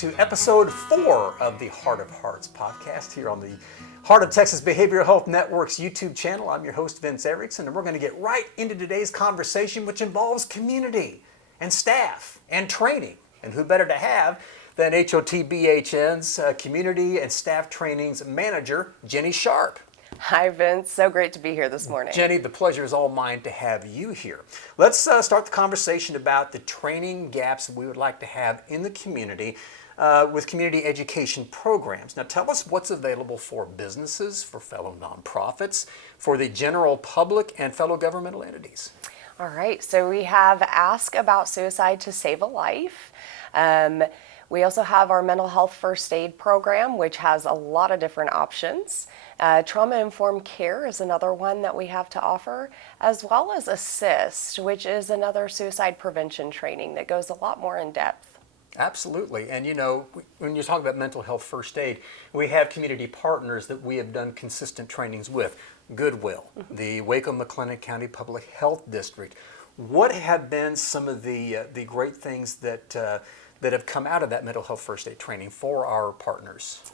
to episode 4 of the Heart of Hearts podcast here on the Heart of Texas Behavioral Health Network's YouTube channel. I'm your host, Vince Erickson, and we're going to get right into today's conversation, which involves community and staff and training. And who better to have than HOTBHN's Community and Staff Trainings Manager, Jeni Sharp. Hi, Vince. So great to be here this morning. Jeni, the pleasure is all mine to have you here. Let's start the conversation about the training gaps that we would like to have in the community with community education programs. Now, tell us what's available for businesses, for fellow nonprofits, for the general public, and fellow governmental entities. All right. So we have Ask About Suicide to Save a Life. We also have our mental health first aid program, which has a lot of different options. Trauma-informed care is another one that we have to offer, as well as Assist, which is another suicide prevention training that goes a lot more in depth. Absolutely. And you know, when you're talking about mental health first aid, we have community partners that we have done consistent trainings with. Goodwill, the Waco-McLennan County Public Health District. What have been some of the great things that have come out of that mental health first aid training for our partners?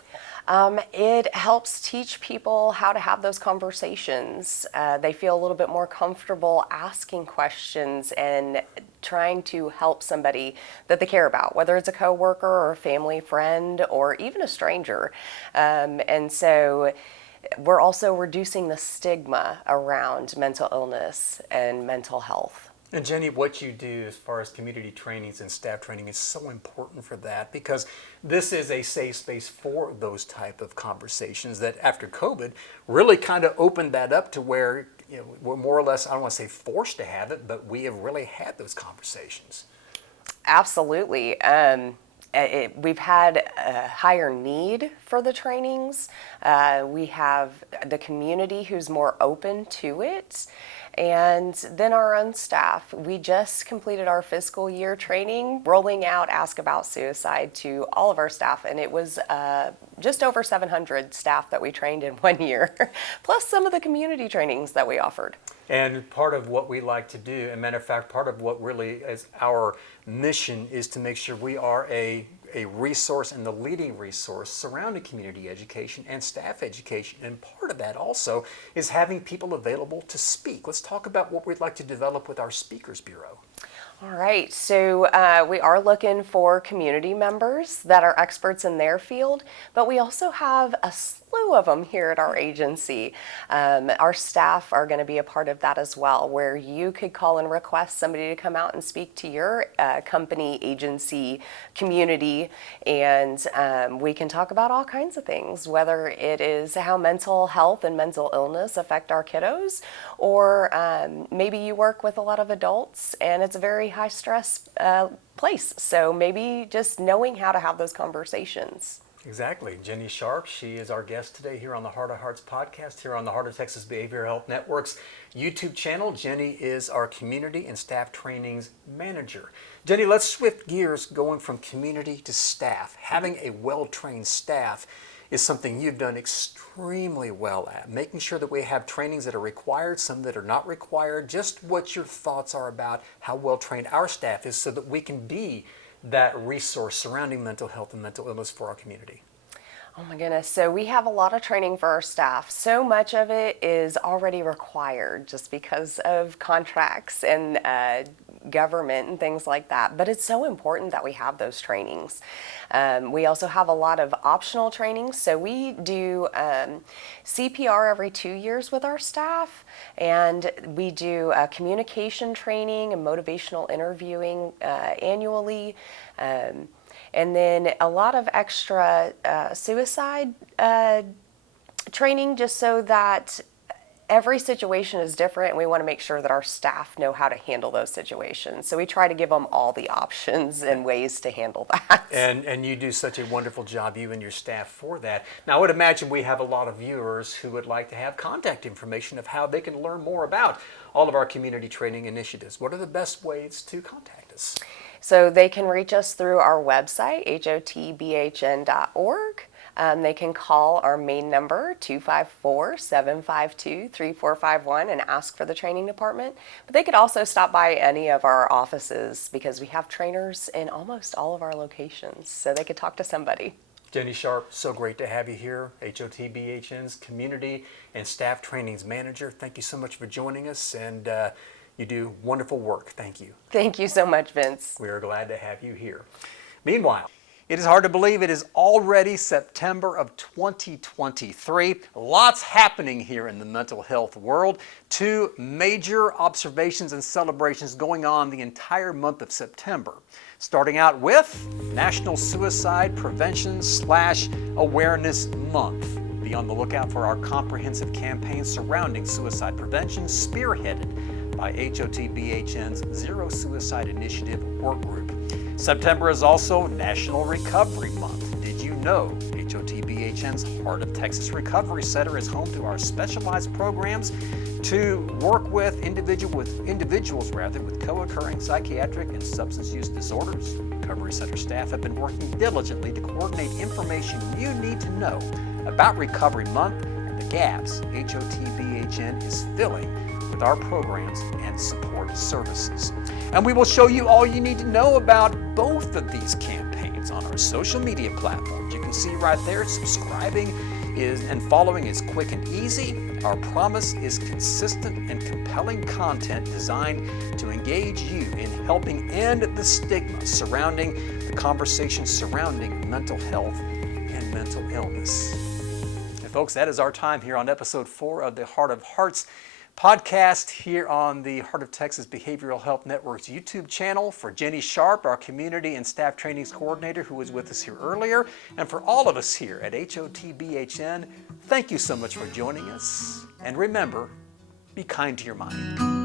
It helps teach people how to have those conversations. They feel a little bit more comfortable asking questions and trying to help somebody that they care about, whether it's a coworker or a family friend or even a stranger. And so we're also reducing the stigma around mental illness and mental health. And Jeni, what you do as far as community trainings and staff training is so important for that, because this is a safe space for those type of conversations that after COVID really kind of opened that up to where, you know, we're more or less, I don't want to say forced to have it, but we have really had those conversations. Absolutely. We've had a higher need for the trainings. We have the community who's more open to it. And then our own staff. We just completed our fiscal year training, rolling out Ask About Suicide to all of our staff. And it was just over 700 staff that we trained in 1 year, plus some of the community trainings that we offered. And part of what we like to do, and matter of fact, part of what really is our mission is to make sure we are a resource and the leading resource surrounding community education and staff education. And part of that also is having people available to speak. Let's talk about what we'd like to develop with our Speakers Bureau. All right, so we are looking for community members that are experts in their field, but we also have a slew of them here at our agency. Our staff are going to be a part of that as well, where you could call and request somebody to come out and speak to your company, agency, community, and we can talk about all kinds of things, whether it is how mental health and mental illness affect our kiddos, or maybe you work with a lot of adults and it's a very high stress place. So maybe just knowing how to have those conversations. Exactly. Jeni Sharp, she is our guest today here on the Heart of Hearts podcast, here on the Heart of Texas Behavioral Health Network's YouTube channel. Jeni is our Community and Staff Trainings Manager. Jeni, let's shift gears going from community to staff. Having a well-trained staff is something you've done extremely well at, making sure that we have trainings that are required, some that are not required, just what your thoughts are about how well trained our staff is so that we can be that resource surrounding mental health and mental illness for our community. Oh my goodness. So we have a lot of training for our staff. So much of it is already required just because of contracts and government and things like that. But it's so important that we have those trainings. We also have a lot of optional trainings. So we do CPR every 2 years with our staff, and we do communication training and motivational interviewing annually. And then a lot of extra suicide training, just so that every situation is different and we want to make sure that our staff know how to handle those situations. So we try to give them all the options and ways to handle that. And you do such a wonderful job, you and your staff, for that. Now, I would imagine we have a lot of viewers who would like to have contact information of how they can learn more about all of our community training initiatives. What are the best ways to contact us? So they can reach us through our website, HOTBHN.org. They can call our main number, 254-752-3451, and ask for the training department. But they could also stop by any of our offices because we have trainers in almost all of our locations, so they could talk to somebody. Jeni Sharp, so great to have you here, HOTBHN's Community and Staff Trainings Manager. Thank you so much for joining us, and you do wonderful work. Thank you. Thank you so much, Vince. We are glad to have you here. Meanwhile, it is hard to believe it is already September of 2023. Lots happening here in the mental health world. 2 major observations and celebrations going on the entire month of September. Starting out with National Suicide Prevention / Awareness Month. Be on the lookout for our comprehensive campaign surrounding suicide prevention, spearheaded by HOTBHN's Zero Suicide Initiative Work Group. September is also National Recovery Month. Did you know HOTBHN's Heart of Texas Recovery Center is home to our specialized programs to work with individuals with co-occurring psychiatric and substance use disorders? Recovery Center staff have been working diligently to coordinate information you need to know about Recovery Month and the gaps HOTBHN is filling with our programs and support services. And we will show you all you need to know about both of these campaigns on our social media platforms. You can see right there, subscribing and following is quick and easy. Our promise is consistent and compelling content designed to engage you in helping end the stigma surrounding the conversation surrounding mental health and mental illness. And folks, that is our time here on episode 4 of the Heart of Hearts podcast here on the Heart of Texas Behavioral Health Network's YouTube channel. For Jeni Sharp, our Community and Staff Trainings Coordinator, who was with us here earlier, and for all of us here at HOTBHN, thank you so much for joining us. And remember, be kind to your mind.